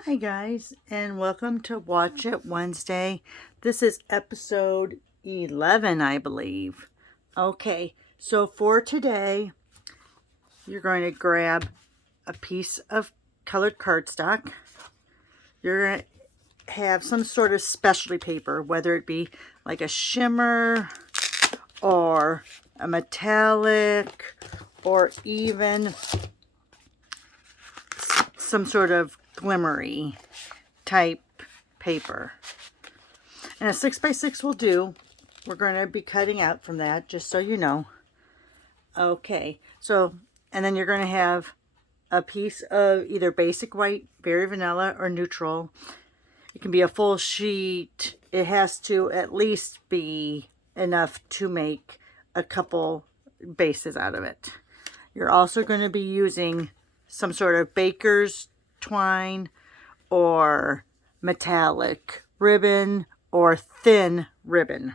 Hi guys, and welcome to Watch It Wednesday. This is episode 11, I believe. Okay, so for today, you're going to grab a piece of colored cardstock. You're going to have some sort of specialty paper, whether it be like a shimmer or a metallic or even some sort of glimmery type paper. And a 6x6 will do. We're going to be cutting out from that, just so you know. Okay, so, and then you're going to have a piece of either basic white, berry vanilla, or neutral. It can be a full sheet. It has to at least be enough to make a couple bases out of it. You're also going to be using some sort of baker's twine or metallic ribbon or thin ribbon.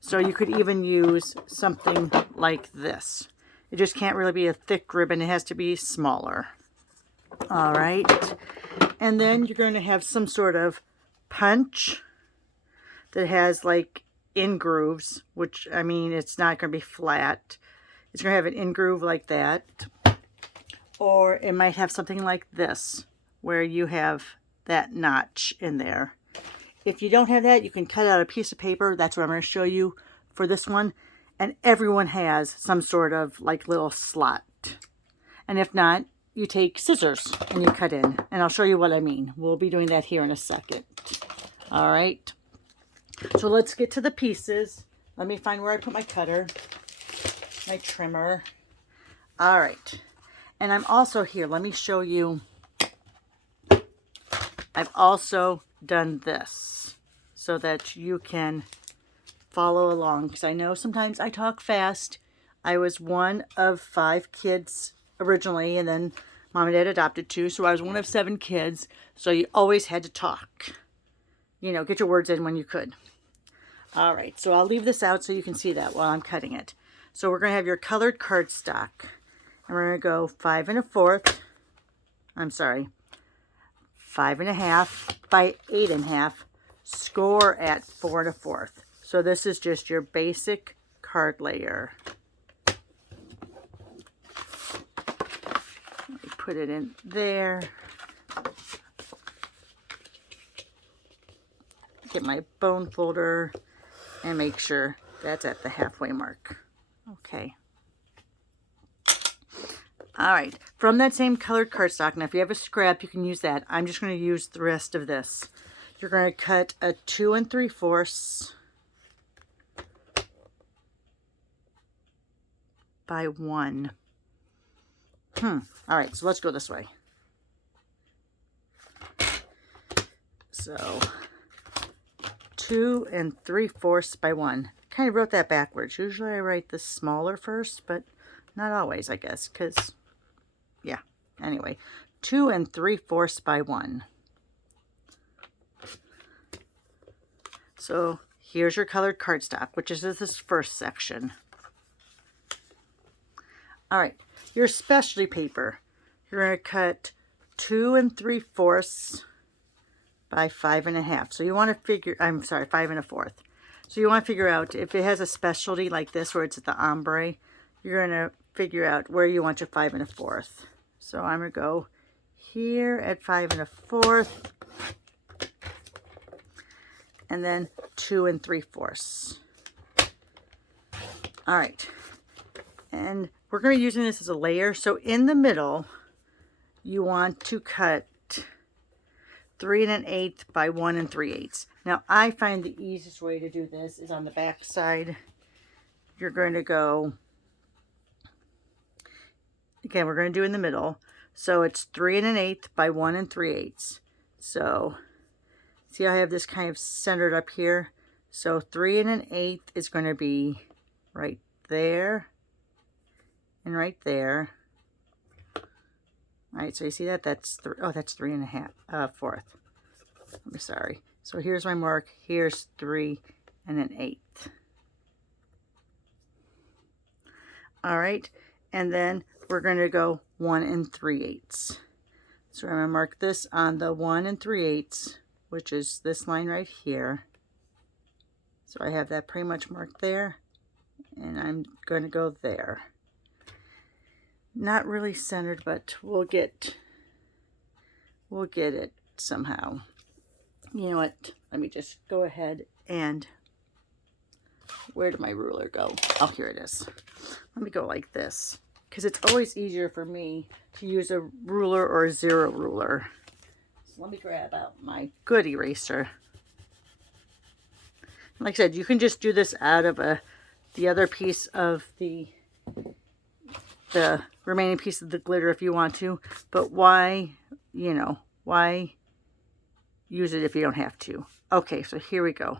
So you could even use something like this. It just can't really be a thick ribbon. It has to be smaller. All right. And then you're going to have some sort of punch that has like in grooves, which, I mean, it's not going to be flat. It's going to have an in groove like that. Or it might have something like this, where you have that notch in there. If you don't have that, you can cut out a piece of paper. That's what I'm going to show you for this one. And everyone has some sort of like little slot. And if not, you take scissors and you cut in. And I'll show you what I mean. We'll be doing that here in a second. All right. So let's get to the pieces. Let me find where I put my cutter, my trimmer. All right. And I'm also here. Let me show you. I've also done this so that you can follow along, because I know sometimes I talk fast. I was one of 5 kids originally, and then Mom and Dad adopted 2, so I was one of 7 kids, so you always had to talk. You know, get your words in when you could. All right, so I'll leave this out so you can see that while I'm cutting it. So we're going to have your colored cardstock, and we're going to go 5 1/4. I'm sorry, 5 1/2 by 8 1/2, score at 4 1/4. So this is just your basic card layer. Let me put it in there. Get my bone folder and make sure that's at the halfway mark. Okay. All right, from that same colored cardstock, now if you have a scrap, you can use that. I'm just going to use the rest of this. You're going to cut a 2 3/4 by 1. All right, so let's go this way. So 2 3/4 by 1. Kind of wrote that backwards. Usually I write the smaller first, but not always, I guess, because, yeah. Anyway, 2 3/4 by 1. So here's your colored cardstock, which is this first section. All right, your specialty paper. You're going to cut 2 3/4 by 5 1/2. So you want to figure, I'm sorry, 5 1/4. So you want to figure out if it has a specialty like this where it's at the ombre, you're going to figure out where you want your 5 1/4. So I'm going to go here at 5 1/4 and then 2 3/4. All right. And we're going to be using this as a layer. So in the middle, you want to cut 3 1/8 by 1 3/8. Now, I find the easiest way to do this is on the back side. You're going to go, again, we're going to do in the middle. So it's 3 1/8 by 1 3/8. So see how I have this kind of centered up here? So 3 1/8 is going to be right there and right there. All right, so you see that? That's that's 3 1/4. I'm sorry. So here's my mark. Here's 3 1/8. All right, and then we're going to go 1 3/8. So I'm going to mark this on the 1 3/8, which is this line right here. So I have that pretty much marked there, and I'm going to go there. Not really centered, but we'll get it somehow. You know what? Let me just go ahead and, where did my ruler go? Oh, here it is. Let me go like this, because it's always easier for me to use a ruler or a 0 ruler. So let me grab out my good eraser. Like I said, you can just do this out of the other piece of the remaining piece of the glitter if you want to, but why, you know, why use it if you don't have to? Okay, so here we go.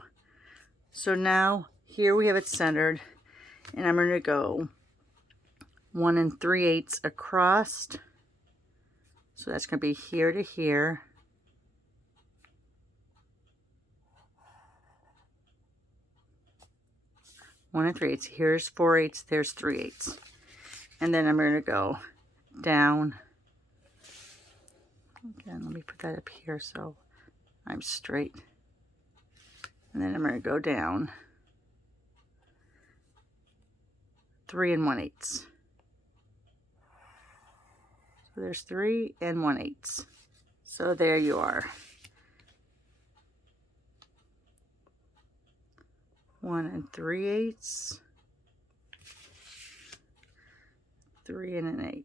So now here we have it centered, and I'm going to go 1 3/8 across. So that's going to be here to here. 1 3/8. Here's 4/8. There's 3/8. And then I'm going to go down. Again, let me put that up here so I'm straight. And then I'm going to go down 3 1/8. So there's 3 1/8. So there you are. 1 3/8. 3 1/8.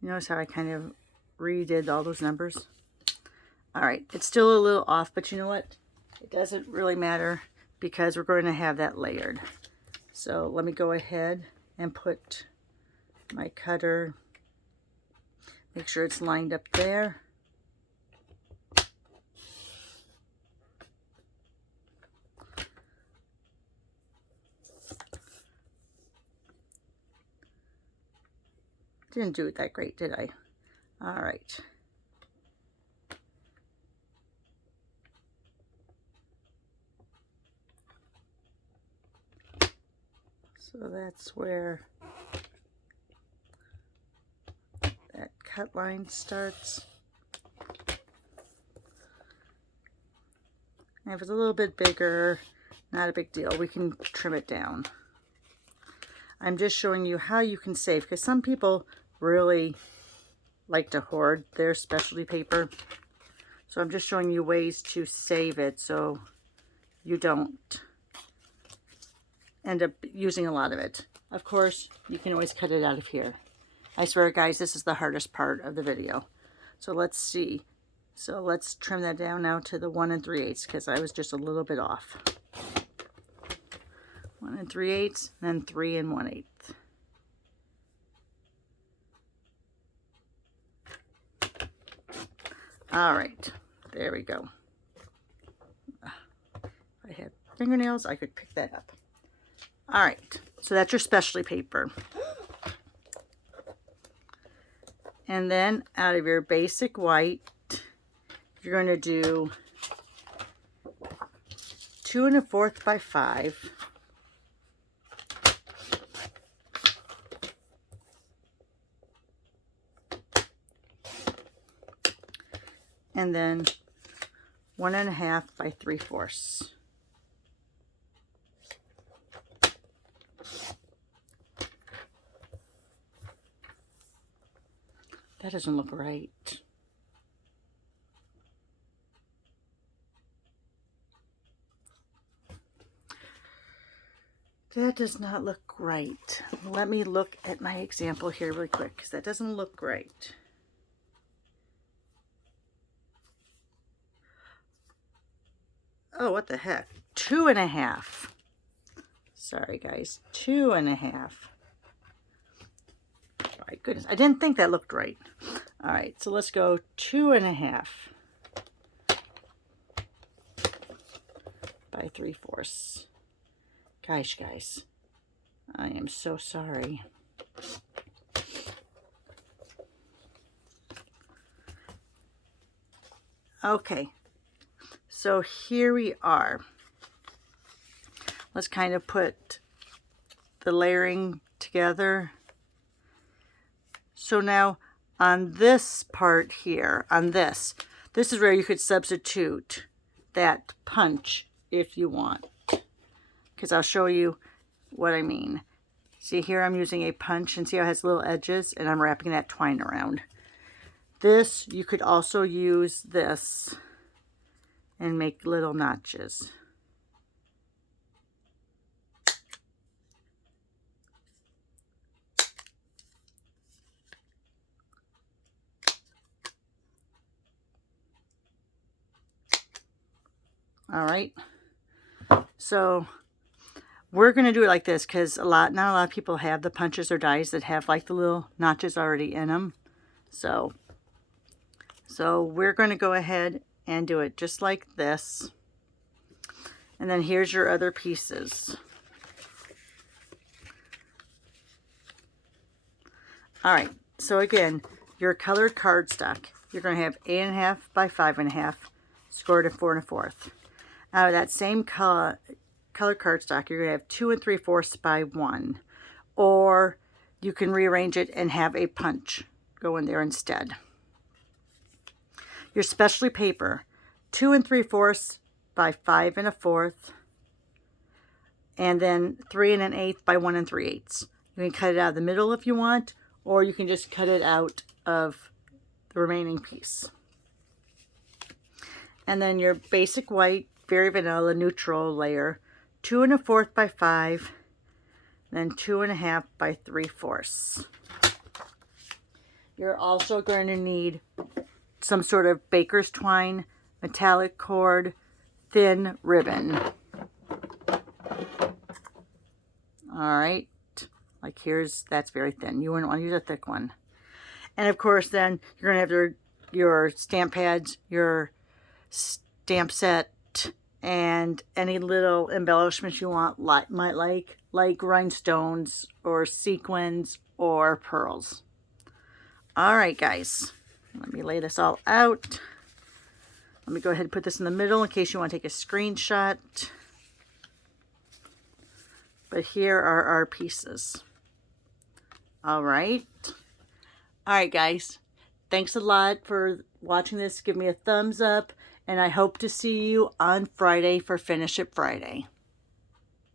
You notice how I kind of redid all those numbers? All right, it's still a little off, but you know what? It doesn't really matter because we're going to have that layered. So let me go ahead and put my cutter, make sure it's lined up there. Didn't do it that great, did I? All right. So that's where that cut line starts. And if it's a little bit bigger, not a big deal. We can trim it down. I'm just showing you how you can save, because some people really like to hoard their specialty paper. So I'm just showing you ways to save it so you don't end up using a lot of it. Of course, you can always cut it out of here. I swear, guys, this is the hardest part of the video. So let's see. So let's trim that down now to the 1 3/8 because I was just a little bit off. 1 3/8, then 3 1/8. All right, there we go. If I had fingernails, I could pick that up. All right, so that's your specialty paper. And then out of your basic white, you're going to do 2 1/4 by 5. And then 1 1/2 by 3/4. That doesn't look right. That does not look right. Let me look at my example here really quick because that doesn't look right. Oh, what the heck? 2 1/2. Sorry, guys. 2 1/2. My goodness, I didn't think that looked right. All right, so let's go 2 1/2 by 3/4. Gosh, guys, I am so sorry. Okay, so here we are. Let's kind of put the layering together. So now on this part here, on this is where you could substitute that punch if you want, because I'll show you what I mean. See here, I'm using a punch, and see how it has little edges, and I'm wrapping that twine around. This, you could also use this and make little notches. All right, so we're going to do it like this because not a lot of people have the punches or dies that have like the little notches already in them. So we're going to go ahead and do it just like this. And then here's your other pieces. All right, so again, your colored cardstock, you're going to have 8.5 by 5.5, scored at 4 1/4. Out of that same colored cardstock, you're going to have 2 3/4 by 1. Or you can rearrange it and have a punch go in there instead. Your specialty paper, 2 3/4 by 5 1/4. And then 3 1/8 by 1 3/8. You can cut it out of the middle if you want, or you can just cut it out of the remaining piece. And then your basic white, very vanilla neutral layer, 2 1/4 by 5, then 2 1/2 by 3/4. You're also going to need some sort of baker's twine, metallic cord, thin ribbon. All right, like that's very thin. You wouldn't want to use a thick one. And of course, then you're going to have your stamp pads, your stamp set, and any little embellishments you might like rhinestones or sequins or pearls. All right, guys, let me lay this all out. Let me go ahead and put this in the middle in case you want to take a screenshot. But here are our pieces. All right. All right, guys. Thanks a lot for watching this. Give me a thumbs up, and I hope to see you on Friday for Finish It Friday.